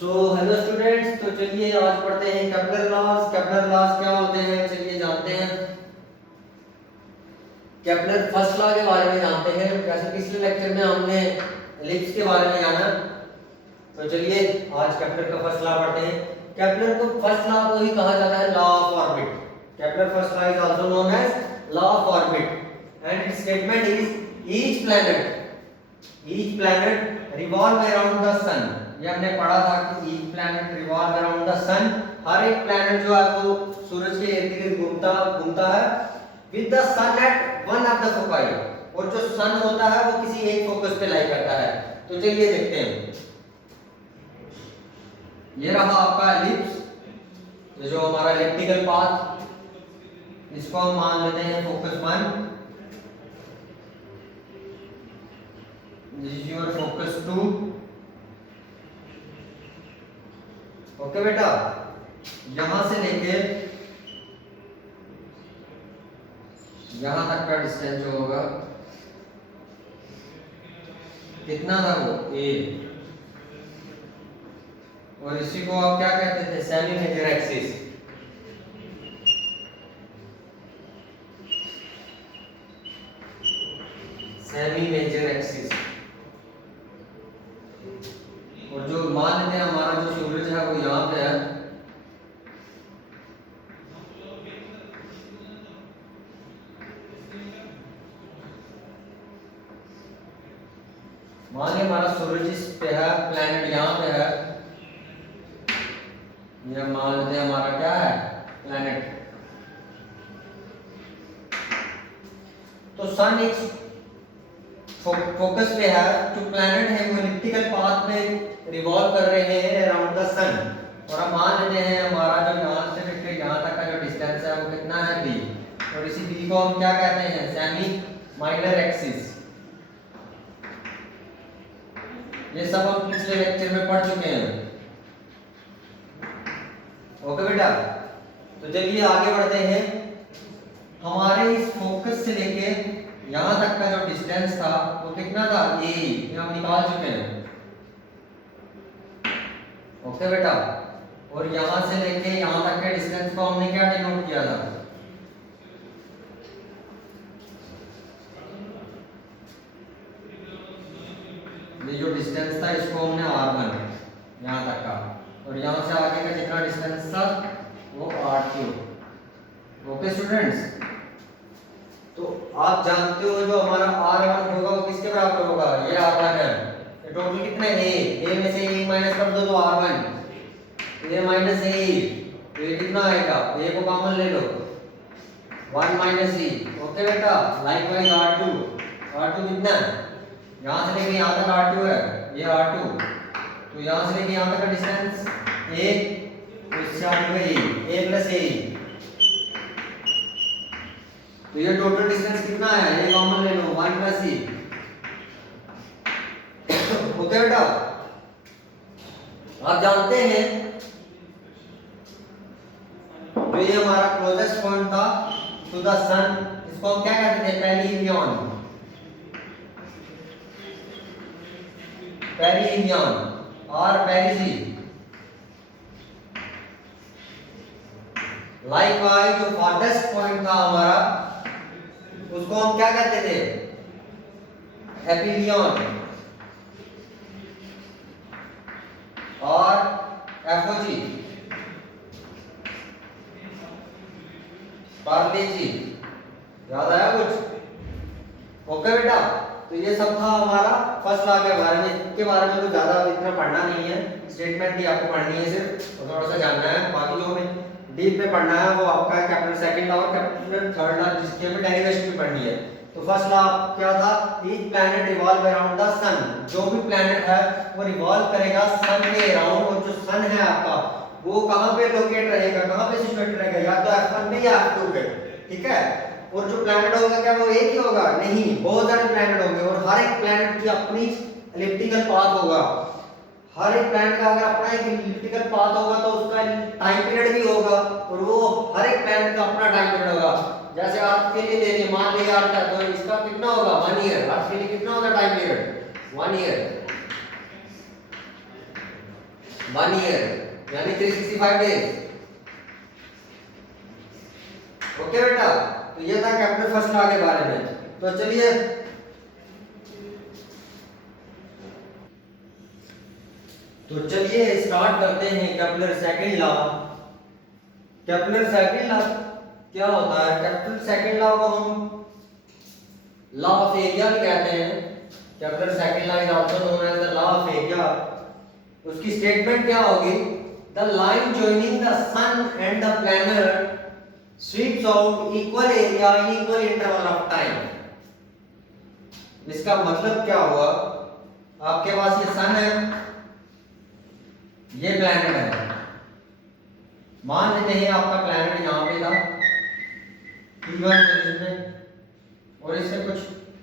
So hello students, तो चलिए आज पढ़ते हैं केपलर लॉज। केपलर लॉज क्या होते हैं चलिए जानते हैं। केपलर फर्स्ट लॉ के बारे में जानते हैं। जैसे पिछले लेक्चर में हमने एलिप्स के बारे में जाना, तो चलिए आज केपलर का फर्स्ट लॉ पढ़ते हैं। केपलर को फर्स्ट लॉ को ही कहा जाता है law of orbit. Kepler first law is also known as law of orbit and its statement is each planet revolve around the sun. ये हमने पढ़ा था कि each planet revolve around the sun. हर एक प्लैनेट जो है वो सूरज के इर्द गिर्द घूमता है with the sun at one of the foci. और जो सन होता है वो किसी एक फोकस पे लाई करता है। तो चलिए देखते हैं। ये रहा आपका एलिप्स, ये जो हमारा इलेक्ट्रिकल पाथ, इसको हम मान लेते हैं focus 1। This is your focus 2। Okay बेटा, यहां से लेके यहां तक का डिस्टेंस जो होगा कितना था वो a। और इसी को आप क्या कहते थे, semi major axis. Semi major axis. और जो मान लेते हैं हमारा जो सूरज है वो यहाँ पे है, मान लीजिए हमारा सूरज इस पे है, प्लैनेट यहाँ पे है, ये मान लेते हैं हमारा क्या है प्लैनेट। तो सन एक फोकस पे है, जो प्लैनेट है वो इलिप्टिकल पाथ में रिवॉल्व कर रहे हैं अराउंड द सन। और हम मान लेते हैं हमारा जो यहाँ से लेकर यहाँ तक का जो डिस्टेंस है वो कितना है b। और इसी b को हम क्या कहते हैं, सेमी माइनर एक्सिस। ये सब हम पिछले लेक्चर में पढ़ चुके हैं। ओके बेटा, तो चलिए आगे बढ़ते हैं। हमारे इस फोकस से लेके यहां तक का जो डिस्टेंस था वो कितना था a, ये हम निकाल चुके हैं। ओके बेटा, और यहां से लेके यहां तक के डिस्टेंस को हमने क्या डिनोट किया था, ये जो डिस्टेंस था इसको हमने r1 यहां तक का, और यहां से आगे का जितना डिस्टेंस था वो r2। ओके स्टूडेंट्स, तो आप जानते हो जो हमारा r1 होगा वो किसके बराबर होगा, ये r1 है। ये टोटल कितने a में से a माइनस कर दो तो r1, a माइनस a, तो ये कितना आएगा, a को कॉमन ले लो 1 माइनस e। ओके बेटा, लाइकवाइज r2 कितना है, यहां से लेके यहां तक r2 है, ये r2, तो यहां से लेके यहां तक का डिस्टेंस a, तो इससे आगे a प्लस a, तो ये टोटल डिस्टेंस कितना है, ये कॉमन ले लो 1 प्लस e। ओके बेटा, आप जानते हैं जो ये हमारा क्लोजेस्ट पॉइंट था टू द सन, इसको हम क्या कहते थे, पेरिहिलियन और पेरिजी। लाइकवाइज जो फार्थेस्ट पॉइंट था हमारा उसको हम क्या कहते थे, एपिलियन और एफओजी, पार्लेजी। याद आया कुछ? ओके बेटा, तो ये सब था हमारा फर्स्ट लॉ के बारे में। इसके बारे में कुछ ज्यादा इतना पढ़ना नहीं है, स्टेटमेंट ही आपको पढ़नी है सिर्फ, और थोड़ा सा जानना है। बाकी जो हमें डीप में पढ़ना है वो आपका कैपिटल सेकंड लॉ और कैपिटल थर्ड लॉ, जिसकी हमें डेरिवेशन भी पढ़नी है। तो फर्स्ट लॉ क्या था, each planet revolve around the sun. जो भी प्लैनेट है वो रिवॉल्व करेगा सन के अराउंड, और जो सन है आपका वो कहां पे लोकेट रहेगा, कहां पे सिचुएटेड रहेगा, या तो f1 पे या f2 पे, ठीक है। और जो प्लैनेट होगा क्या वो एक ही होगा, नहीं, बहुत सारे प्लैनेट होंगे, और हर एक प्लैनेट की अपनी एलिप्टिकल पाथ होगा। हर एक प्लैनेट का अगर अपना एक एलिप्टिकल पाथ होगा तो उसका टाइम पीरियड भी होगा, और वो हर एक प्लैनेट का अपना टाइम पीरियड होगा। जैसे अर्थ के लिए दे दिए, मान लीजिए अर्थ है तो इसका कितना होगा 1 ईयर। अर्थ के लिए कितना होगा टाइम पीरियड 1 ईयर। 1 ईयर यानी 365 डेज। ओके बेटा, तो ये था कैपिटल फर्स्ट लॉ के बारे में। तो चलिए स्टार्ट करते हैं capital second law. Capital second law क्या होता है? कैपिटल सेकंड लॉ को हम लॉ ऑफ एरिया भी कहते हैं। Capital second law is also known as the law of area. उसकी स्टेटमेंट क्या होगी? The line joining the sun and the planet sweeps out equal area in equal interval of time. इसका मतलब क्या हुआ? आपके पास ये सन है, ये प्लैनेट है। मान लेते हैं आपका प्लैनेट यहाँ पे था P1 पोजीशन में, और इसने कुछ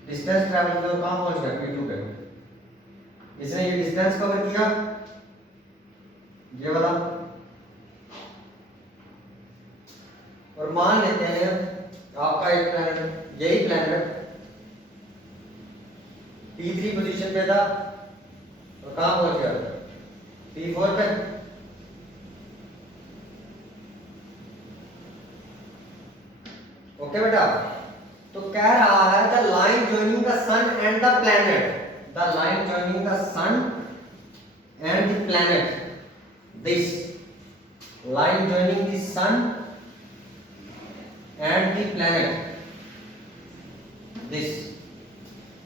डिस्टेंस ट्रैवल किया और कहाँ पहुंच गया? P2 पे। इसने ये डिस्टेंस कवर किया, ये वाला, और मान लेते हैं आपका एक प्लैनेट, यही प्लैनेट P3 पोजीशन पे था और कहाँ पहुंच गया? P4 पे। ओके बेटा, तो कह रहा है the line joining the sun and the planet, the line joining the sun and the planet, this line joining the sun and the planet, this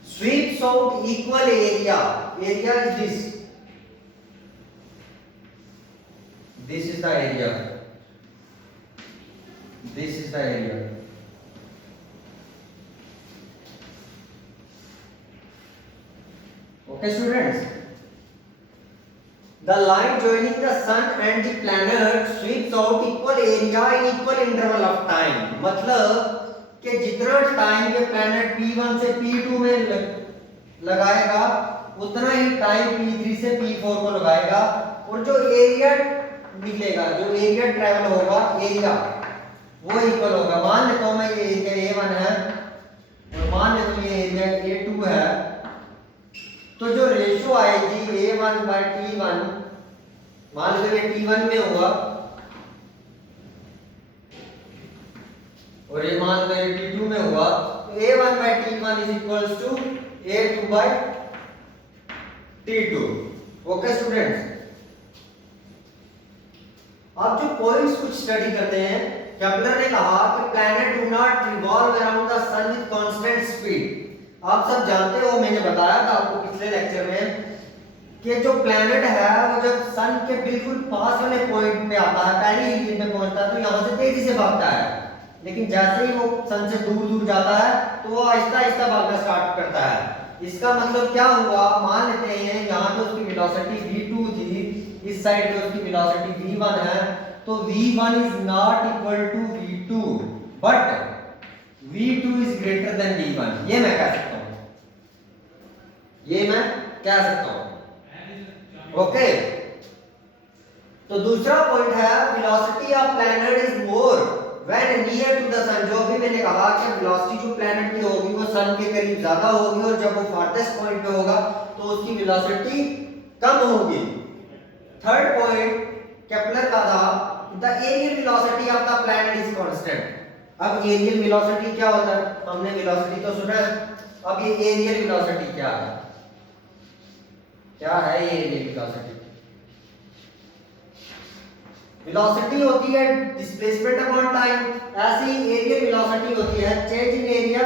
sweeps out equal area. Area is this is the area, this is the area. Okay students, the line joining the sun and the planet sweeps out equal area in equal interval of time. मतलब कि जितना time ये planet P1 से P2 में लगाएगा उतना ही time P3 से P4 को लगाएगा, और जो एरिया निकलेगा, जो एरिया ट्रैवल होगा, एरिया वो इक्वल होगा। मान लेता हूं मैं ये एरिया A1 है और मान लेता हूं ये एरिया A2 है, तो जो रेशियो आएगी A1 by T1, मान लो ये T1 में हुआ और ये मान लो ये T2 में हुआ, तो A1 by T1 is equals to A2 by T2। Okay students, आप जो पॉइंट्स कुछ स्टडी करते हैं, केपलर ने कहा कि planet do not revolve around the sun with constant speed. आप सब जानते हो, मैंने बताया था आपको पिछले लेक्चर में कि जो प्लैनेट है वो जब सन के बिल्कुल पास वाले पॉइंट पे आता है, पहली रीजन पे पहुंचता है, तो यहां से तेजी से भागता है, लेकिन जैसे ही वो सन से दूर दूर जाता है तो वो आहिस्ता आहिस्ता भागना स्टार्ट करता है। इसका मतलब क्या हुआ? मान लेते हैं यहाँ पे उसकी वेलोसिटी v2 थी, इस साइड पे उसकी वेलोसिटी v1 है, तो v1 is not equal to v2 but v2 is greater than v1। ये मैं कह सकता हूं, ये मैं कह सकता हूं। ओके, तो दूसरा पॉइंट है velocity of planet is more when near to the sun. जो भी मैंने कहा कि वेलोसिटी जो प्लैनेट की होगी वो सन के करीब ज्यादा होगी, और जब वो फारदेस्ट पॉइंट पे होगा तो उसकी वेलोसिटी कम होगी। थर्ड पॉइंट केपलर का था the areal velocity of the planet is constant. अब एरियल वेलोसिटी क्या होता है? हमने वेलोसिटी तो सुना है, अब ये एरियल वेलोसिटी क्या है? क्या है ये एरियल वेलोसिटी? वेलोसिटी होती है डिस्प्लेसमेंट अपॉन टाइम, ऐसी एरियल वेलोसिटी होती है change in area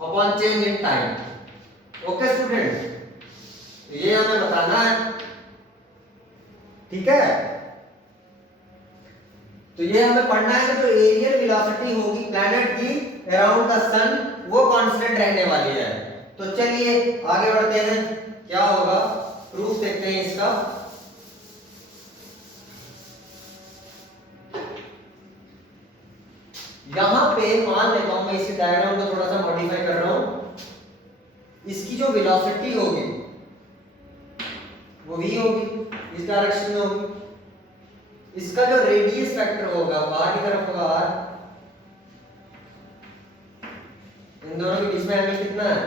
upon change in time. Okay students, ये हमें बताना है, ठीक है? तो ये हमें पढ़ना है कि जो एरियल वेलोसिटी होगी प्लैनेट की अराउंड द सन वो कांस्टेंट रहने वाली है। तो चलिए आगे बढ़ते हैं, क्या होगा प्रूफ देखते हैं इसका। यहां पे मान लेता हूं मैं इस डायग्राम को थोड़ा सा मॉडिफाई कर रहा हूं। इसकी जो वेलोसिटी होगी वो v होगी, इस डायरेक्शन में होगी। इसका जो रेडियस फैक्टर होगा बाहर की तरफ होगा r, इन दोनों के बीच में एंगल कितना है?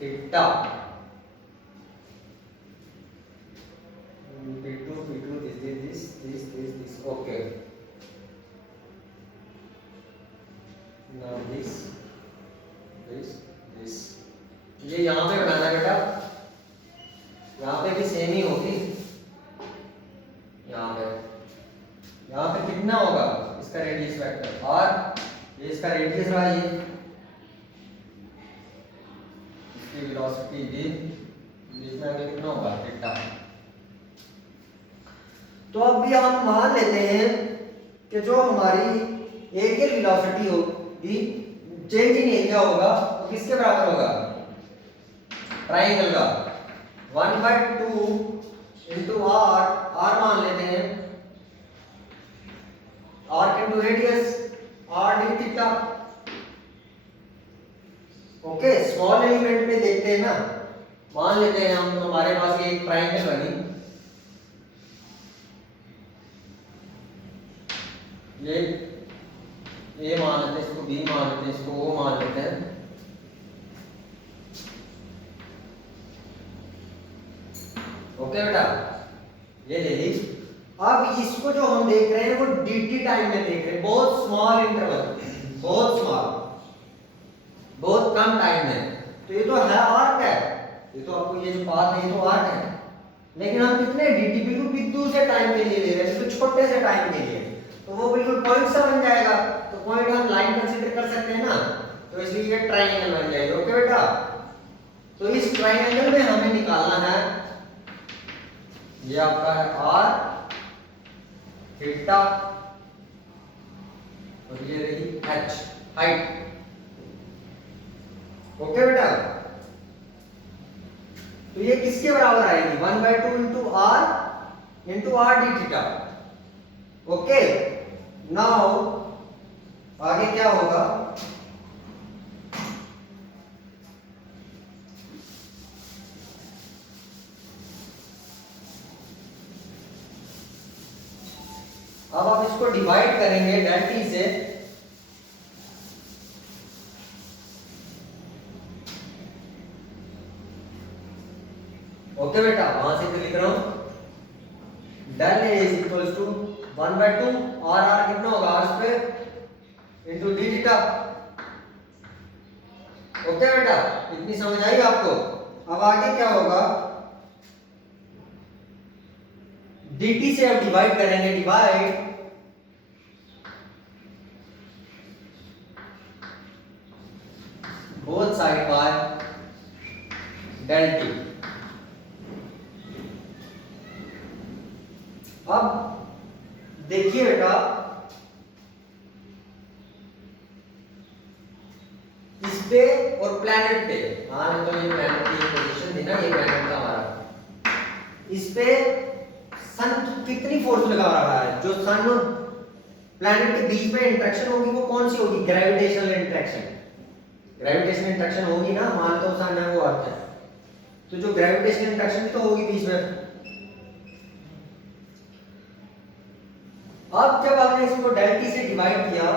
थीटा। रेडियस रहा ये, इसकी वेलोसिटी भी बीच में आगे कितना होगा थीटा। तो अब भी हम मान लेते हैं कि जो हमारी एरियल वेलोसिटी होगी, चेंज इन एरिया होगा, तो किसके बराबर होगा, ट्राइंगल का 1/2 इंटू आर, आर मान लेते हैं, R into radius R D theta. Okay, small element में देखते हैं ना, मान लेते हैं हम हमारे पास ये एक ट्राइंगल बनी, ये ए मान लेते हैं, इसको बी मान लेते हैं, इसको ओ मान लेते हैं। ओके बेटा, ये ले ली। अब इसको जो हम देख रहे हैं वो dt टाइम में देख रहे हैं, बहुत स्मॉल इंटरवल, बहुत स्मॉल, बहुत कम टाइम में। तो ये तो है आर्क है, ये तो आपको ये जो पाथ है ये तो आर्क है, लेकिन हम कितने dt बिल्कुल बिंदु से टाइम के लिए ले रहे हैं, बिल्कुल छोटे से टाइम के लिए, तो वो बिल्कुल पॉइंट सा बन जाएगा। तो पॉइंट हम लाइन कंसीडर कर सकते हैं ना, तो इसलिए ये ट्रायंगल बन जाएगा। ओके बेटा, तो इस ट्रायंगल में हमें निकालना है, ये आपका है r थीटा और ये रही h हाइट। ओके बेटा, तो ये किसके बराबर आएगी, 1/2 into are D theta. Okay, now आगे क्या होगा, अब आप इसको डिवाइड करेंगे डेल टी से, ओके बेटा, वहां से तो लिख रहा हूं del A is equals to 1/2 R कितना होगा, R square into D theta. Okay बेटा, इतनी समझ आई आपको। अब आगे क्या होगा, dt से अब डिवाइड करेंगे, divide both side by del T. अब देखिए बेटा, इस पे और प्लैनेट पे, हाँ तो ये प्लैनेट की पोजीशन थी ना, ये प्लैनेट का हमारा, इस पे सन कितनी फोर्स लगा रहा है, जो सन और प्लैनेट के बीच में इंटरेक्शन होगी वो कौन सी होगी, ग्रेविटेशनल इंटरेक्शन। ग्रेविटेशनल इंटरेक्शन होगी ना, मान लो सन है वो अर्थ है, तो जो ग्रेविटेशनल इंटरेक्शन तो होगी बीच में। अब जब आपने इसको डेल टी से डिवाइड किया,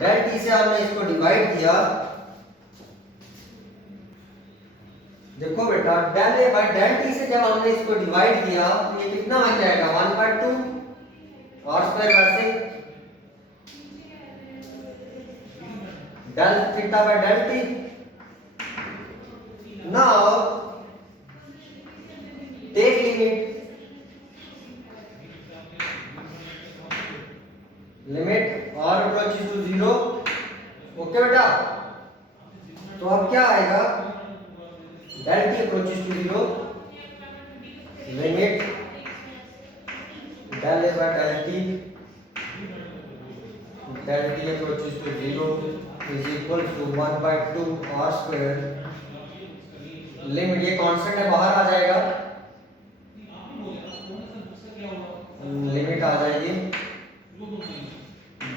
डेल टी से आपने इसको डिवाइड किया, देखो बेटा del A by del T से जब हमने इसको डिवाइड किया तो ये कितना बन जाएगा, 1/2 आर स्क्वायर वैसे del theta by del T. Now take limit r approaches to 0। Okay बेटा, तो अब क्या आएगा, del T approaches to 0, limit del A by del T approaches to 0 is equal to 1/2 r square, limit ये constant है बाहर आ जाएगा, लिमिट आ जाएगी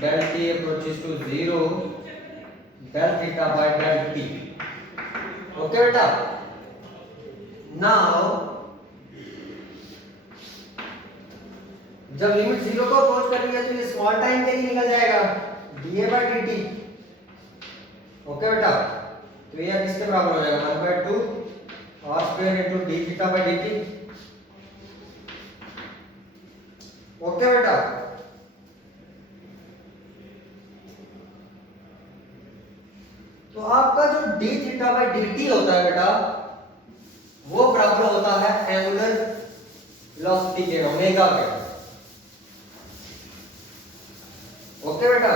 del T approaches to 0 del theta by del T. Okay बेटा, नाउ जब limit 0 को अप्रोच करेंगे तो ये स्मॉल टाइम के लिए निकल जाएगा, dA बाय dt। ओके बेटा, तो ये किसके बराबर हो जाएगा, 1/2 r square into d theta by dt। Okay बेटा, तो आपका जो d थीटा बाय dt होता है बेटा, वो बराबर होता है एंगुलर वेलोसिटी के, ओमेगा के। ओके बेटा,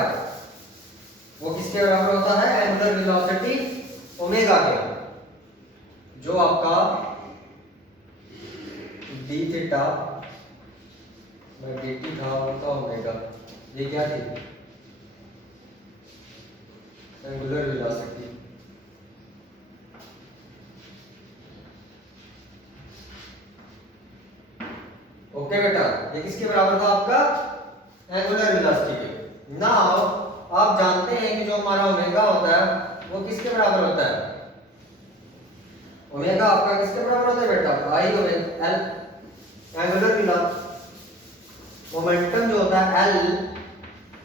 वो किसके बराबर होता है? एंगुलर वेलोसिटी ओमेगा के, जो आपका डी थीटा बाय dt था उनका ओमेगा। ये क्या थी? Angular velocity. ओके बेटा, ये किसके बराबर था आपका? एंगुलर वेलोसिटी के। नाउ आप जानते हैं कि जो हमारा ओमेगा होता है वो किसके बराबर होता है? ओमेगा आपका किसके बराबर होता है बेटा? I omega L, angular velocity momentum जो होता है एल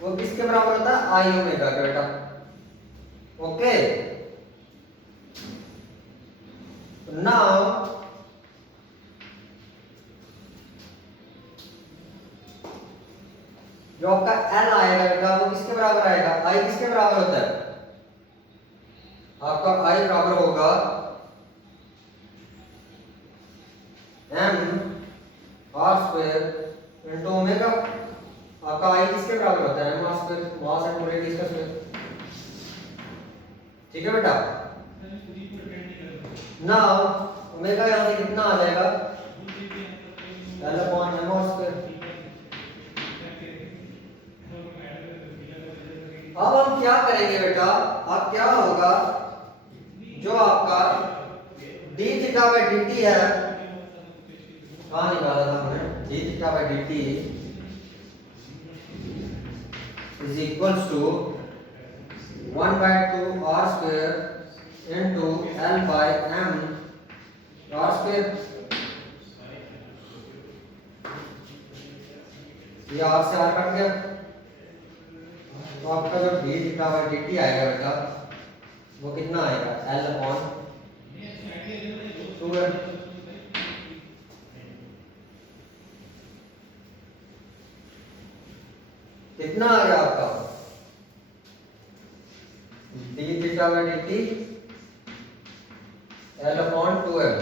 वो किसके बराबर होता है? आई ओमेगा के बेटा। ओके, नाउ जो आपका एल आएगा बेटा वो किसके बराबर आएगा? आई किसके बराबर होता है? आपका आई बराबर होगा M R square into omega. आपका आई किसके बराबर होता है? M R square, mass into radius का स्क्वायर। ठीक है बेटा, नाउ ओमेगा यहां से कितना आ जाएगा? L upon M R square. अब हम क्या करेंगे बेटा? अब क्या होगा, जो आपका D theta by D T है, कहाँ निकाला था हमने? D theta by D T is equals to 1/2 R square into L by M R square. ये आर से आर कट गया, तो आपका जो D theta by D T आएगा बेटा वो कितना आएगा? L upon 2m। कितना आ गया आपका? D theta by D T L upon 2m।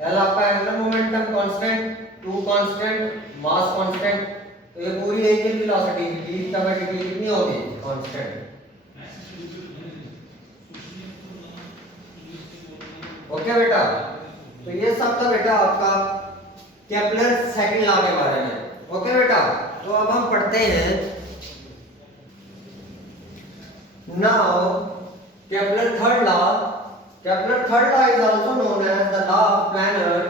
L आपका angular momentum constant, 2 constant, mass constant, तो ये पूरी angle velocity D theta by D T कितनी होगी? कांस्टेंट। ओके बेटा, तो ये सब था बेटा आपका केपलर सेकंड लॉ के बारे में। ओके बेटा, तो अब हम पढ़ते हैं now Kepler third law. Kepler third law is also known as the law of planar,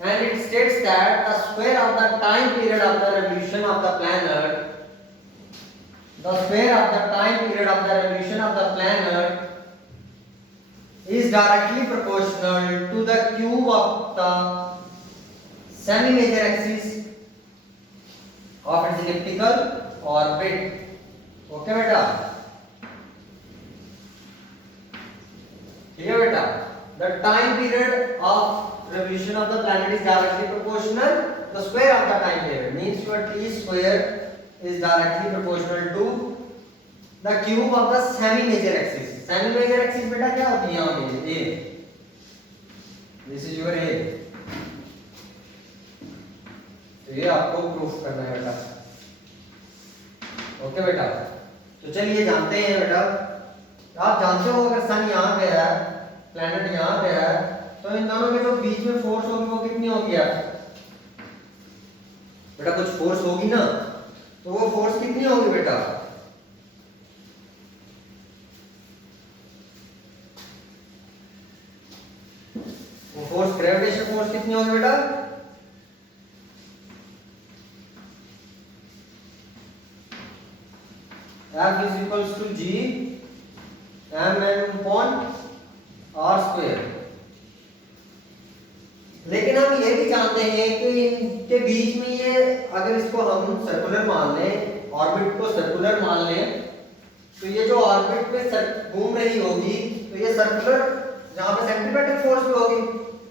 and it states that the square of the time period of the revolution of the planar, the square of the time period of the revolution of the planar is directly proportional to the cube of the semi-major axis of its elliptical orbit. Okay बेटा, ठीक है बेटा, the time period of revolution of the planet is directly proportional the square of the time period, means your t square is directly proportional to the cube of the semi major axis. Semi major axis बेटा क्या होती है? यहाँ पे a, this is your a, तो ये आपको proof करना है बेटा। ओके बेटा, तो चलिए जानते हैं बेटा। आप जानते हो अगर सन यहाँ पे है, प्लैनेट यहाँ पे है, तो इन दोनों के जो बीच में फोर्स होगी वो कितनी होगी यार? बेटा कुछ फोर्स होगी ना, तो वो फोर्स कितनी होगी बेटा? वो फोर्स, ग्रेविटेशन फोर्स कितनी होगी बेटा? F is equals to G m upon r square। लेकिन हम ये भी जानते हैं कि इनके बीच में ये, अगर इसको हम सर्कुलर मान लें, ऑर्बिट को सर्कुलर मान लें, तो ये जो ऑर्बिट पे घूम रही होगी, तो ये सर्कुलर जहाँ पे सेंट्रीपेटल फोर्स भी होगी,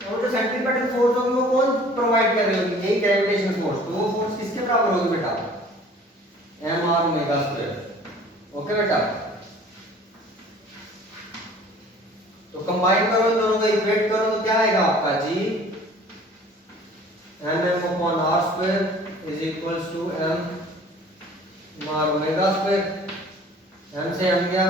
और जो सेंट्रीपेटल फोर्स होगी वो कौन प्रोवाइड कर रही होगी? यही ग्रेविटेशन फोर्स। तो वो फोर्स किसके बराबर होगी बेटा? M R omega square. Okay बेटा, तो कंबाइन करो इन दोनों को, इक्वेट करो, तो क्या आएगा आपका? G M M upon R square is equals to M मार ओमेगा स्क्वायर, m से m गया,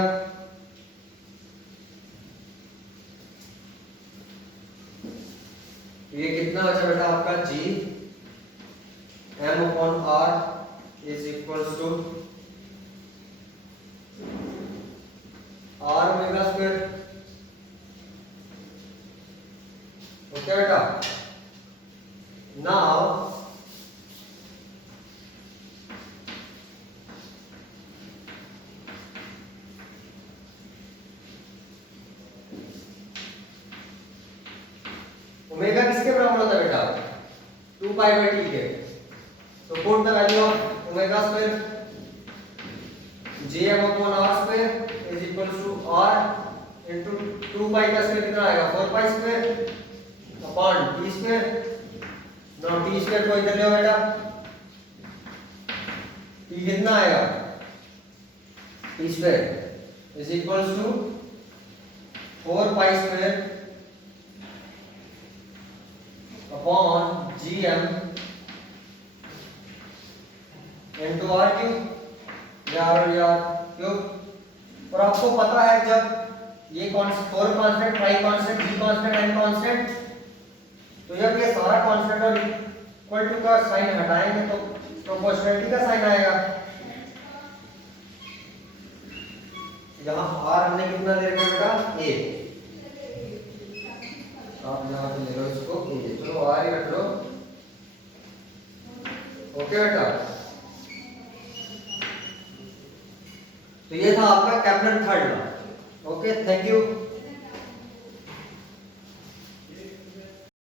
ये कितना बचा बेटा आपका g m अपॉन r is equals to r omega square. Okay बेटा, नाउ ओमेगा किसके बराबर होता है बेटा, 2 पाई बाई टी के। तो put the value of omega square jm upon r square is equals to r into 2 pi का स्क्वायर कितना आएगा, 4 pi square upon t square. Now t square को इधर ले आओ बेटा, t कितना आएगा, t square is equals to 4 pi square upon gm into r cube, यार क्यूब। और आपको पता है जब ये constant 4 constant, 5 constant, g constant, n constant, तो जब ये सारा कांस्टेंट और इक्वल टू का साइन हटाएंगे तो प्रोपोर्शनलिटी का साइन आएगा। यहाँ r हमने कितना ले रखा बेटा, a, आप यहाँ पे ले लो इसको a, चलो r ही रख लो। ओके बेटा, तो ये था आपका captain third law. Okay, thank you.